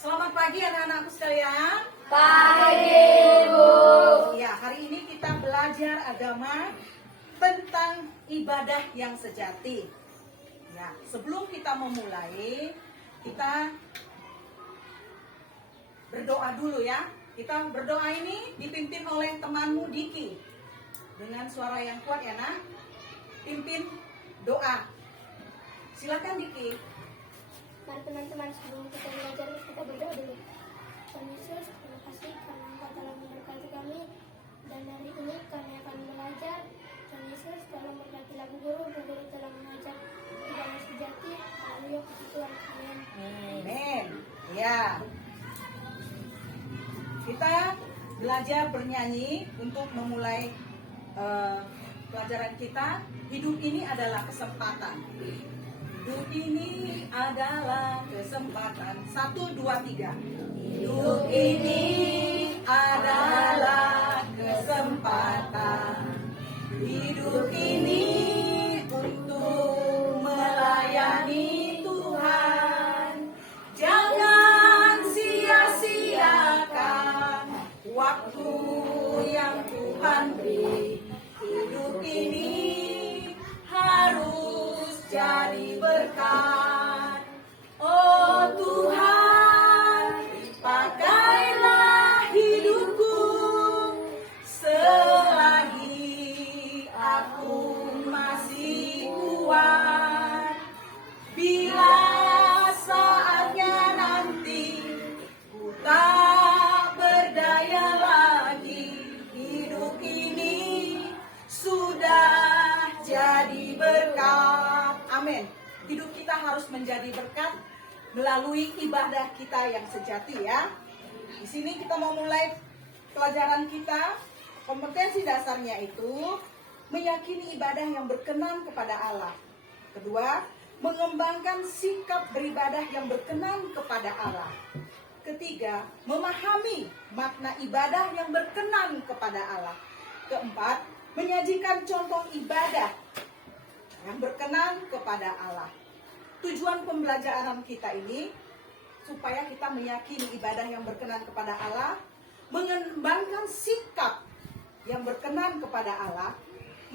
Selamat pagi anak-anakku sekalian. Pagi, Bu. Ya, hari ini kita belajar agama tentang ibadah yang sejati. Ya, sebelum kita memulai, kita berdoa dulu ya. Kita berdoa ini dipimpin oleh temanmu Diki. Dengan suara yang kuat ya, Nak. Pimpin doa. Silakan Diki. Mari teman-teman, sebelum kita belajar, kita berdoa dulu. Tuhan Yesus, terima kasih karena Engkau telah memberkati kami. Dan hari ini kami akan belajar. Tuhan Yesus telah memberkati lagu guru telah mengajar ibadah sejati. Haleluya, puji Tuhan. Amin. Amin. Ya. Kita belajar bernyanyi untuk memulai pelajaran kita. Hidup ini adalah kesempatan. Hidup ini adalah kesempatan. 1, 2, 3. Hidup ini adalah kesempatan. Hidup ini untuk melayani Tuhan. Jangan sia-siakan waktu yang Tuhan beri. Hidup ini harus jadi berkat. Oh Tuhan, pakailah hidupku selagi aku masih kuat. Bila saatnya nanti ku tak berdaya lagi, hidup ini sudah jadi berkat. Amin. Hidup kita harus menjadi berkat melalui ibadah kita yang sejati ya. Di sini kita mau mulai pelajaran kita. Kompetensi dasarnya itu meyakini ibadah yang berkenan kepada Allah. Kedua, mengembangkan sikap beribadah yang berkenan kepada Allah. Ketiga, memahami makna ibadah yang berkenan kepada Allah. Keempat, menyajikan contoh ibadah yang berkenan kepada Allah. Tujuan pembelajaran kita ini supaya kita meyakini ibadah yang berkenan kepada Allah, mengembangkan sikap yang berkenan kepada Allah,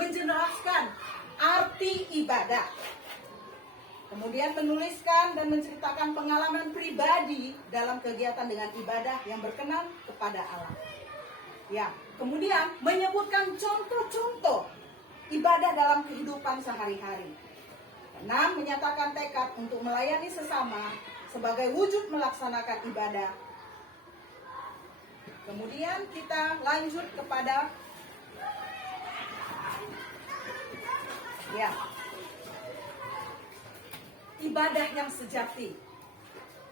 menjelaskan arti ibadah, kemudian menuliskan dan menceritakan pengalaman pribadi dalam kegiatan dengan ibadah yang berkenan kepada Allah. Ya, kemudian menyebutkan contoh-contoh ibadah dalam kehidupan sehari-hari. 6. Menyatakan tekad untuk melayani sesama sebagai wujud melaksanakan ibadah. Kemudian kita lanjut kepada ibadah yang sejati.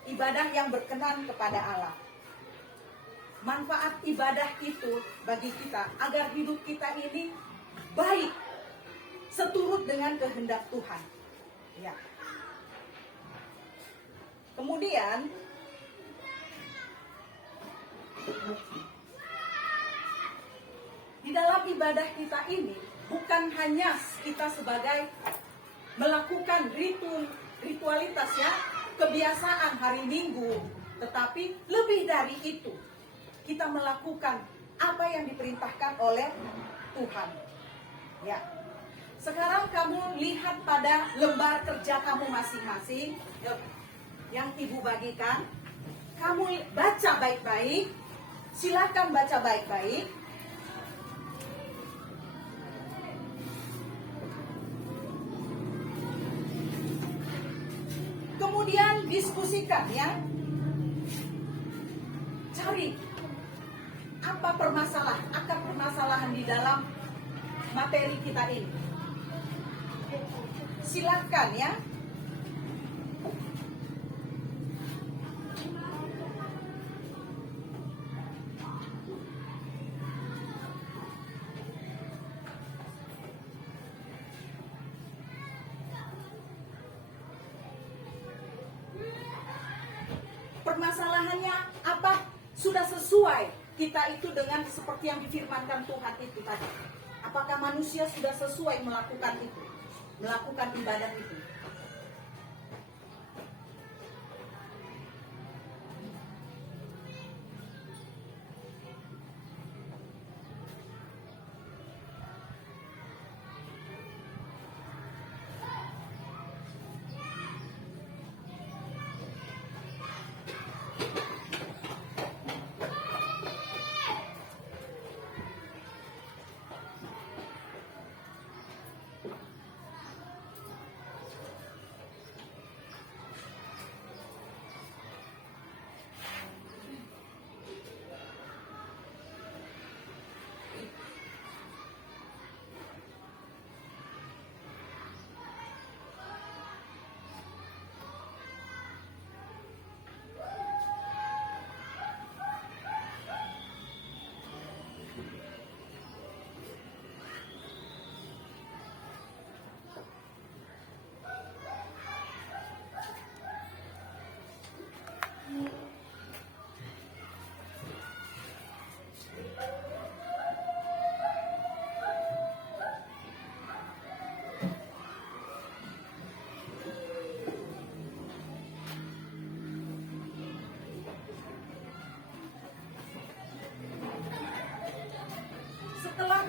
Ibadah yang berkenan kepada Allah. Manfaat ibadah itu bagi kita agar hidup kita ini baik, seturut dengan kehendak Tuhan. Ya. Kemudian di dalam ibadah kita ini bukan hanya kita sebagai melakukan ritualitas ya, kebiasaan hari Minggu, tetapi lebih dari itu kita melakukan apa yang diperintahkan oleh Tuhan. Ya. Sekarang kamu lihat pada lembar kerja kamu masing-masing yang Ibu bagikan. Kamu baca baik-baik. Silakan baca baik-baik. Kemudian diskusikan ya. Cari apa akar permasalahan di dalam materi kita ini. Silakan ya. Permasalahannya apa? Sudah sesuai kita itu dengan seperti yang difirmankan Tuhan itu tadi. Apakah manusia sudah sesuai melakukan itu? Melakukan ibadah itu?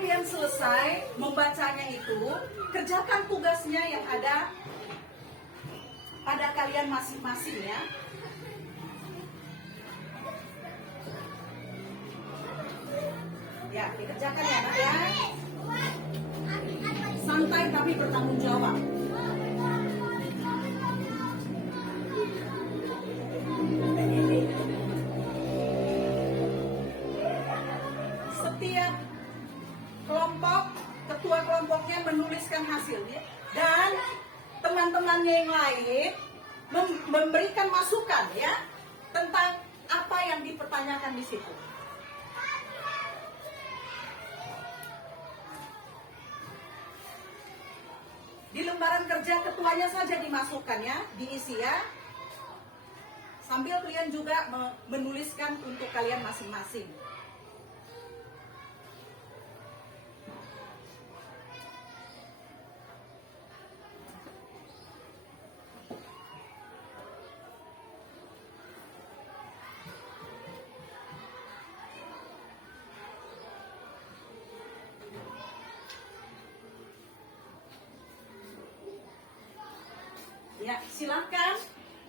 kalian selesai membacanya itu, kerjakan tugasnya yang ada pada kalian masing-masing ya. Ya, dikerjakan ya Nak ya. Santai tapi bertanggung jawab. Setiap kelompok, ketua kelompoknya menuliskan hasilnya dan teman-temannya yang lain memberikan masukan ya tentang apa yang dipertanyakan di situ. Di lembaran kerja ketuanya saja dimasukkan ya, diisi ya. Sambil kalian juga menuliskan untuk kalian masing-masing. Ya, silakan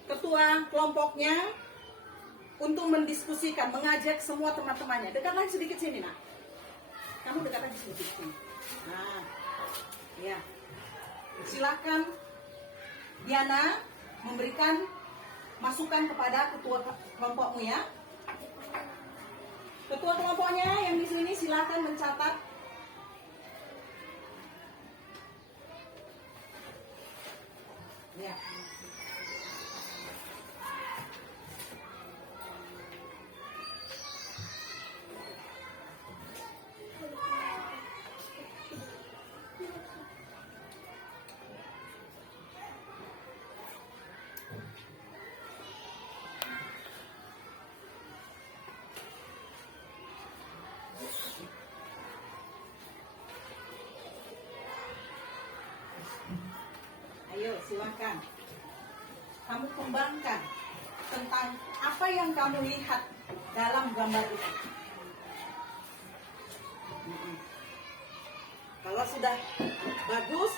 ketua kelompoknya untuk mendiskusikan, mengajak semua teman-temannya. Dekat lagi sedikit sini, Nak. Kamu dekat lagi sedikit sini. Nah, ya. Silakan Diana memberikan masukan kepada ketua kelompokmu ya. Ketua kelompoknya yang di sini silakan mencatat. Ya. Ayo silakan. Kamu kembangkan tentang apa yang kamu lihat dalam gambar itu. Kalau sudah bagus,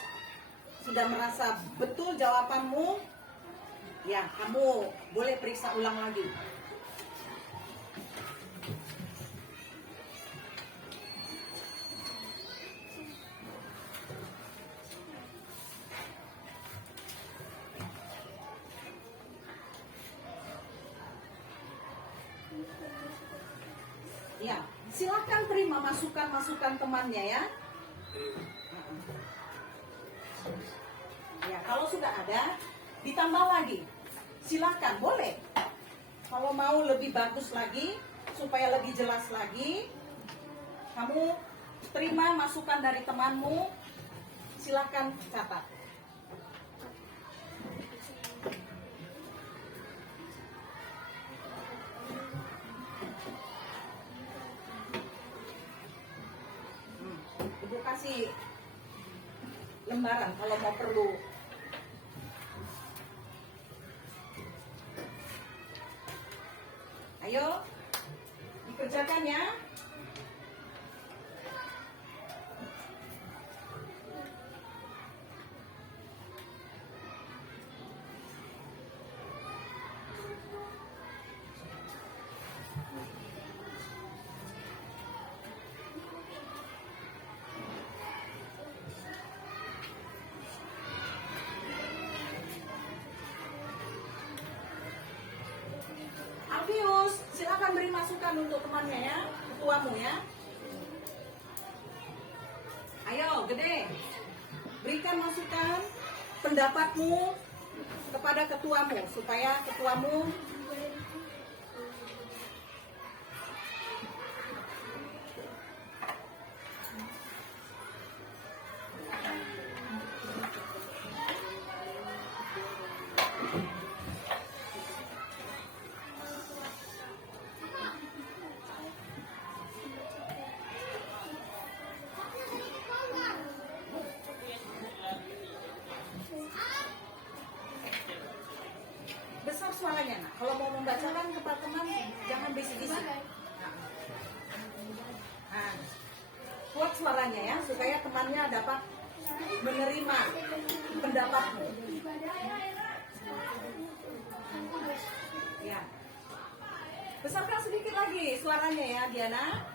sudah merasa betul jawabanmu, ya kamu boleh periksa ulang lagi. Ya, silakan terima masukan-masukan temannya ya. Ya, kalau sudah ada, ditambah lagi. Silakan, boleh. Kalau mau lebih bagus lagi, supaya lebih jelas lagi, kamu terima masukan dari temanmu, silakan catat. Ibu kasih lembaran kalau mau perlu. Ayo, dikerjakan ya. Alfius, silakan beri masukan untuk temannya ya, ketuamu ya. Ayo, Gede, berikan masukan pendapatmu kepada ketuamu supaya ketuamu besar suaranya, Nak. Kalau mau membacakan kepada teman, jangan bisik-bisik. Nah. Kuat suaranya ya, supaya temannya dapat menerima pendapatmu. Ya. Besarkan sedikit lagi suaranya ya, Diana.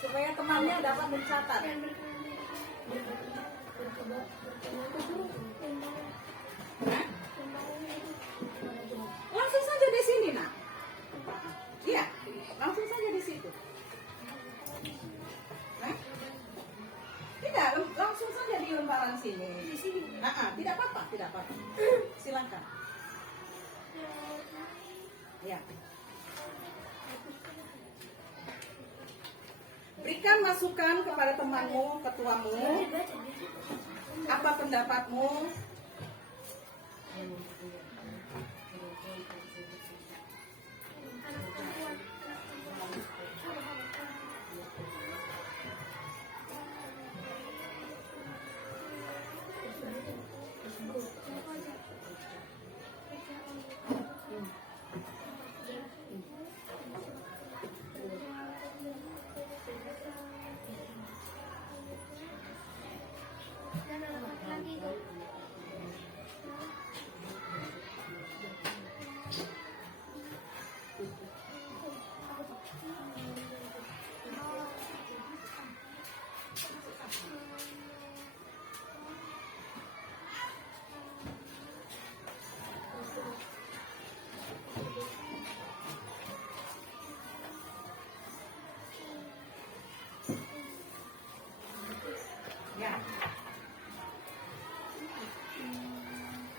Supaya temannya dapat mencatat. Nah, langsung saja di sini, nak. Iya, langsung saja di situ. Nah, tidak, langsung saja di lembaran sini. Di sini. Tidak apa-apa, tidak apa-apa. Silakan. Ya. Berikan masukan kepada temanmu, ketuamu. Apa pendapatmu? Ya.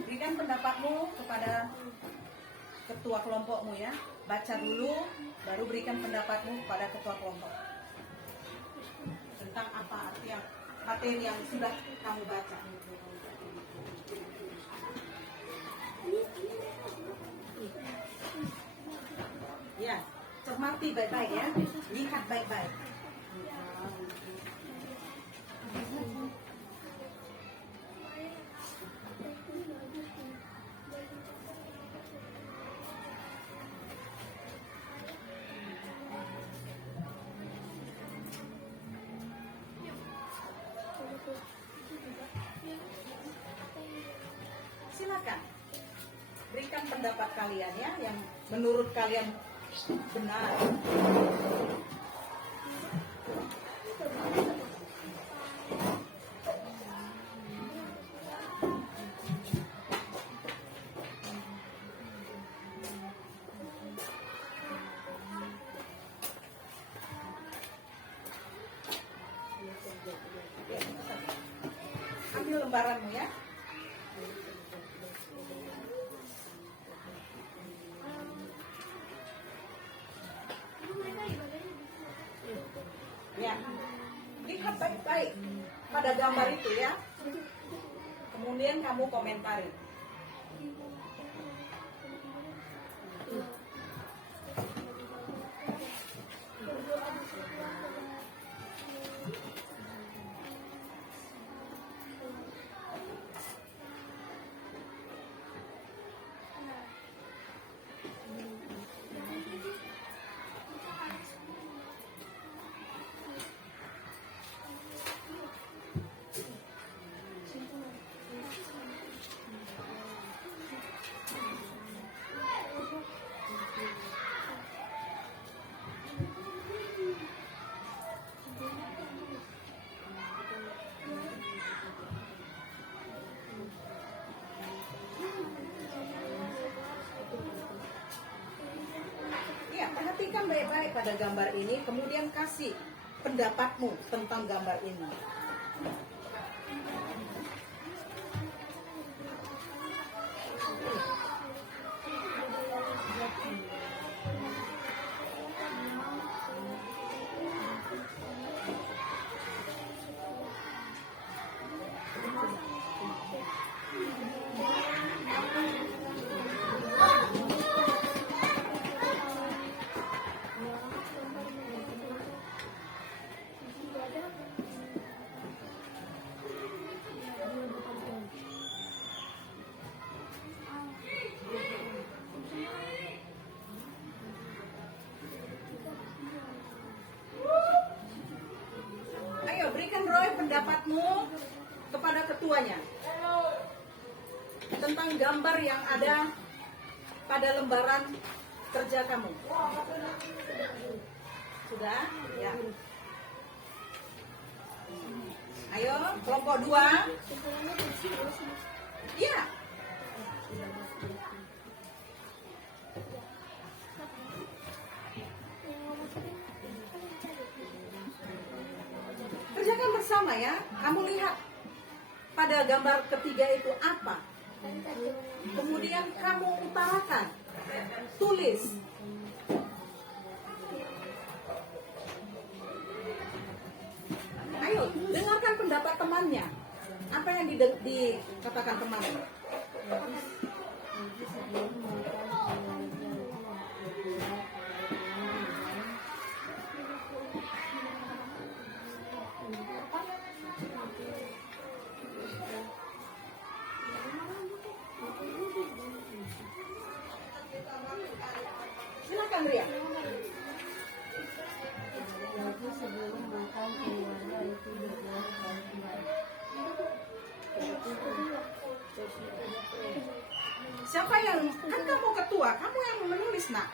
Berikan pendapatmu kepada ketua kelompokmu ya. Baca dulu, baru berikan pendapatmu kepada ketua kelompok. Tentang apa arti yang materi yang sudah kamu baca. Ya, cermati baik-baik ya. Lihat baik-baik. Silakan berikan pendapat kalian ya, yang menurut kalian benar. Ambil lembaranmu ya. Ya, lihat baik-baik pada gambar itu ya. Kemudian kamu komentari. Ya, perhatikan baik-baik pada gambar ini, kemudian kasih pendapatmu tentang gambar ini. gambar yang ada pada lembaran kerja kamu? Sudah? Ya. Ayo, kelompok 2. Iya. Kerjakan bersama ya. Kamu lihat pada gambar ketiga itu apa? Kemudian kamu utarakan. Tulis. Ayo, dengarkan pendapat temannya. Apa yang dikatakan temannya? Silakan Ria. Sebelum makan keluarga itu berdoa kepada Siapa yang kan kamu ketua, kamu yang menulis nak.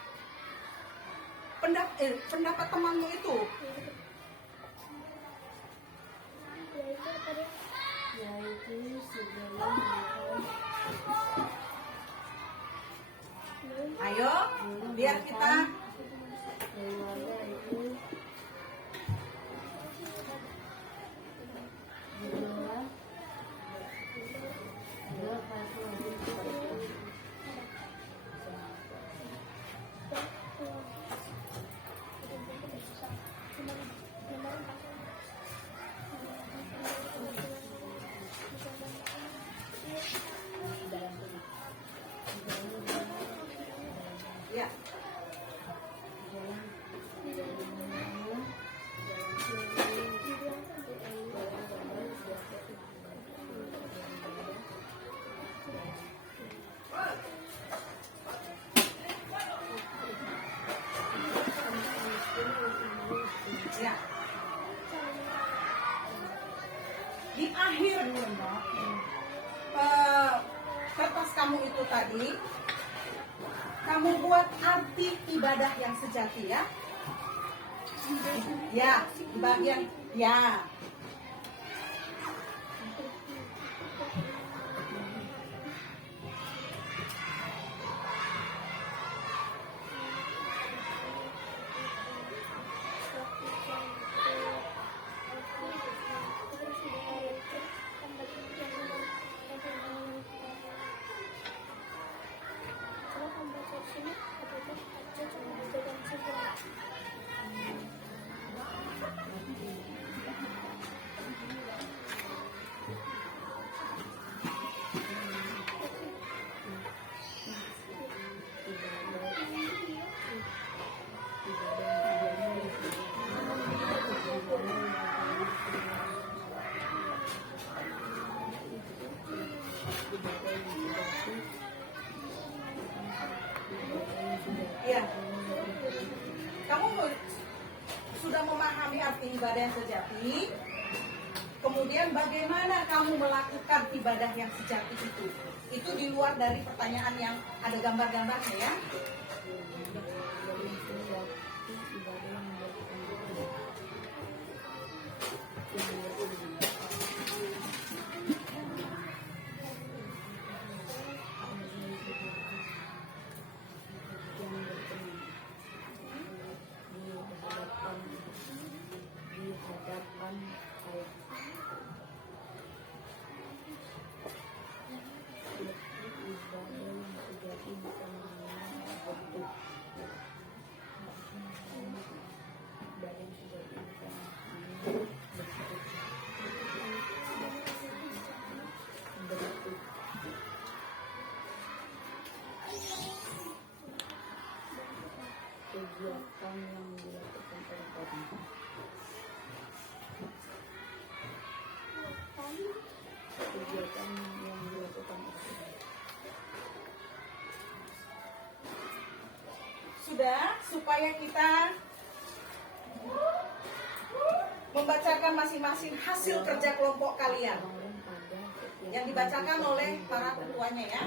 Pendapat temanmu itu. yaitu sebelum makan Ayo, biar kita keluarga itu berdoa ya. Ya. Di akhir kertas kamu itu tadi, kamu buat arti ibadah yang sejati ya. Ya, di bagian ya. Ya. Kamu sudah memahami arti ibadah yang sejati. Kemudian bagaimana kamu melakukan ibadah yang sejati itu? Itu di luar dari pertanyaan yang ada gambar-gambarnya ya. kegiatan yang dilakukan oleh orang. Kegiatan yang dilakukan oleh orang. Sudah, supaya kita membacakan masing-masing hasil kerja kelompok kalian yang dibacakan oleh para ketuanya ya.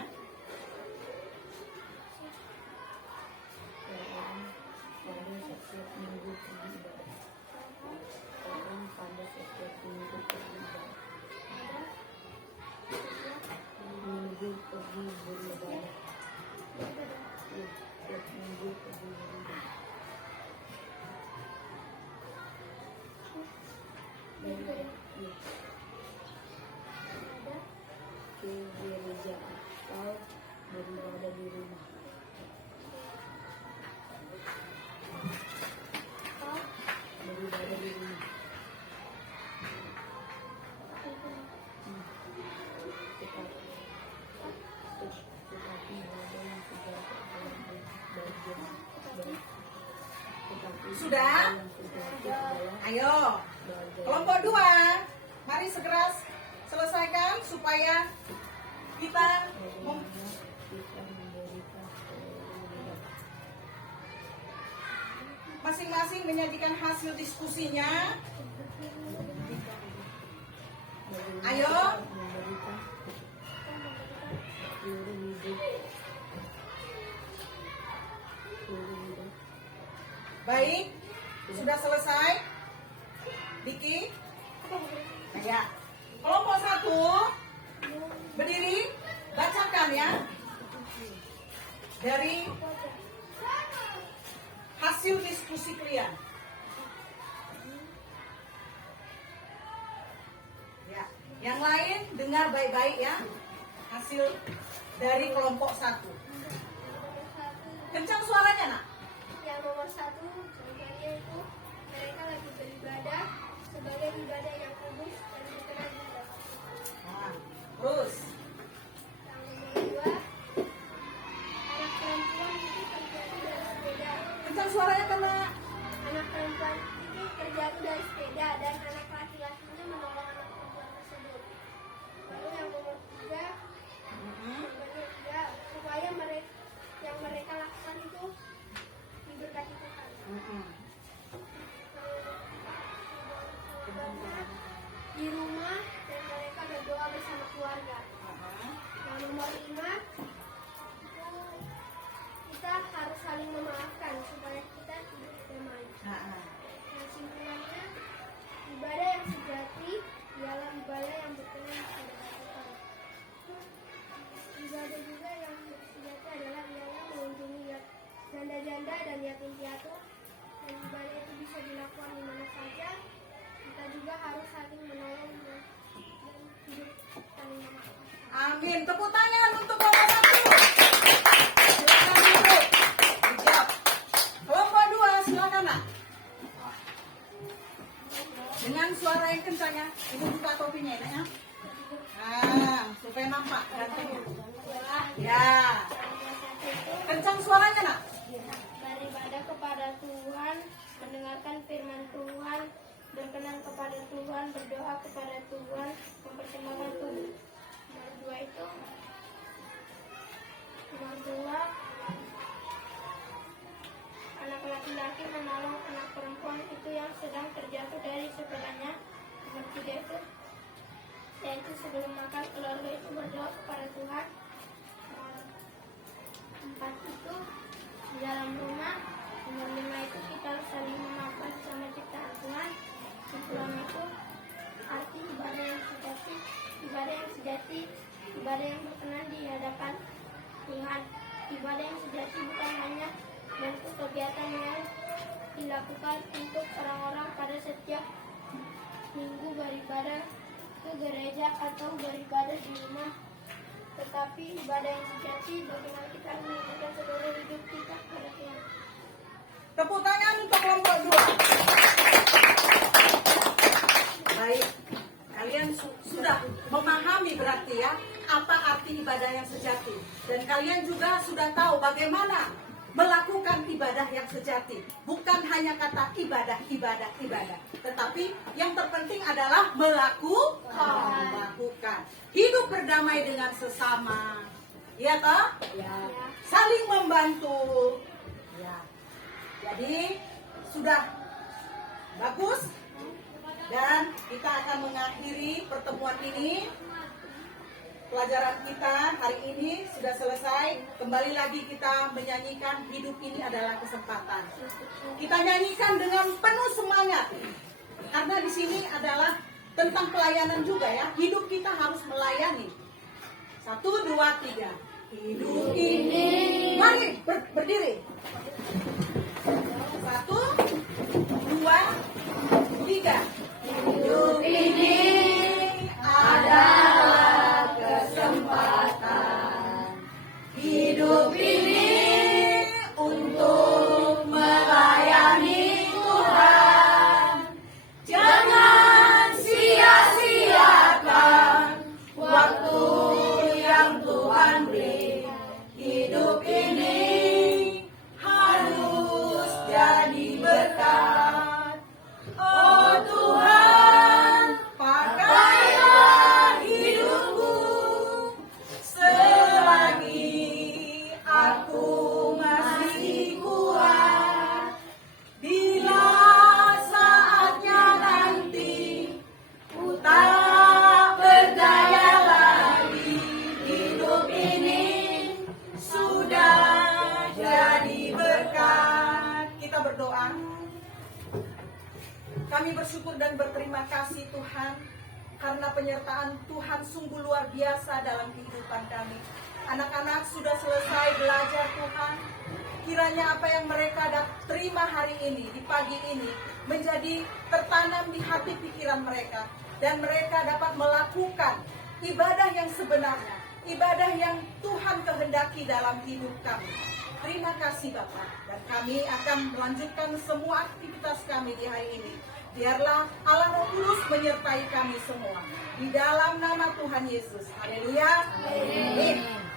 ke gereja atau beribadah di rumah. Beribadah di rumah. Tetapi ibadah yang sudah Sudah? Ayo, kelompok 2, mari segera selesaikan supaya kita masing-masing menyajikan hasil diskusinya. Ayo. Baik, sudah selesai. Diki? Ya. Kelompok 1 berdiri, bacakan ya. Dari hasil diskusi kalian. Ya, yang lain dengar baik-baik ya. Hasil dari kelompok 1. Kencang suaranya, Nak. Yang nomor 1 contohnya itu mereka lagi beribadah sebagai ibadah yang kudus dan berkenan di hadapan Tuhan. Nah, terus Yang nomor 2 anak perempuan itu terjatuh dari sepeda. kencang suaranya karena Anak perempuan itu terjatuh dari sepeda dan anak laki-lakinya menolong anak perempuan tersebut. Lalu yang nomor 3 contohnya 3 supaya yang mereka lakukan itu diberkati Tuhan. Di rumah dan mereka berdoa bersama keluarga. Yang nomor 5 itu kita harus saling memaafkan supaya kita hidup damai. Yang simpulannya ibadah yang sejati ialah ibadah yang berkenan kepada Tuhan. Ibadah juga yang sejati adalah ialah mengunjungi janda-janda dan yatim piatu, dan ibadah itu bisa dilakukan di mana saja. Kita juga harus saling menolong dan hidup saling memaafkan. amin. Tepuk tangan untuk kelompok 1. Silakan duduk. Dijawab. Kelompok 2, silakan, Nak. Dengan suara yang kencang ya. Ibu buka topinya ya. Nah, supaya nampak gantengnya. Ya. Kencang suaranya, Nak. Beribadah kepada Tuhan, mendengarkan firman Tuhan, berkenan kepada Tuhan, berdoa kepada Tuhan, mempersembahkan Tuhan. Nomor 2 itu nomor 2 anak laki-laki menolong anak perempuan itu yang sedang terjatuh dari sepedanya. Nomor 3 itu yaitu sebelum makan keluarga itu berdoa kepada Tuhan. Nomor 4 itu di dalam rumah. Nomor 5 itu kita saling memaafkan sama ciptaan Tuhan. Kesimpulan itu arti ibadah yang sejati, ibadah yang berkenan di hadapan Tuhan. Ibadah yang sejati bukan hanya bentuk kegiatan yang dilakukan untuk orang-orang pada setiap minggu beribadah ke gereja atau beribadah di rumah, tetapi ibadah yang sejati bagaimana kita menunjukkan seluruh hidup kita kepada Tuhan. Tepuk tangan untuk kelompok 2. Baik, kalian sudah memahami berarti ya apa arti ibadah yang sejati, dan kalian juga sudah tahu bagaimana melakukan ibadah yang sejati. Bukan hanya kata ibadah, tetapi yang terpenting adalah melakukan. Hidup berdamai dengan sesama, ya toh? Ya. Saling membantu. Ya. Jadi sudah bagus, dan kita akan mengakhiri pertemuan ini. Pelajaran kita hari ini sudah selesai. Kembali lagi kita menyanyikan hidup ini adalah kesempatan. Kita nyanyikan dengan penuh semangat, karena di sini adalah tentang pelayanan juga ya. Hidup kita harus melayani. 1, 2, 3. Hidup ini. Mari berdiri. Bapa. Kami bersyukur dan berterima kasih Tuhan, karena penyertaan Tuhan sungguh luar biasa dalam kehidupan kami. Anak-anak sudah selesai belajar Tuhan. Kiranya apa yang mereka terima hari ini, di pagi ini, menjadi tertanam di hati pikiran mereka. Dan mereka dapat melakukan ibadah yang sebenarnya, ibadah yang Tuhan kehendaki dalam hidup kami. Terima kasih Bapak. Dan kami akan melanjutkan semua aktivitas kami di hari ini. Biarlah Allah Roh Kudus menyertai kami semua. Di dalam nama Tuhan Yesus. Haleluya. Amin.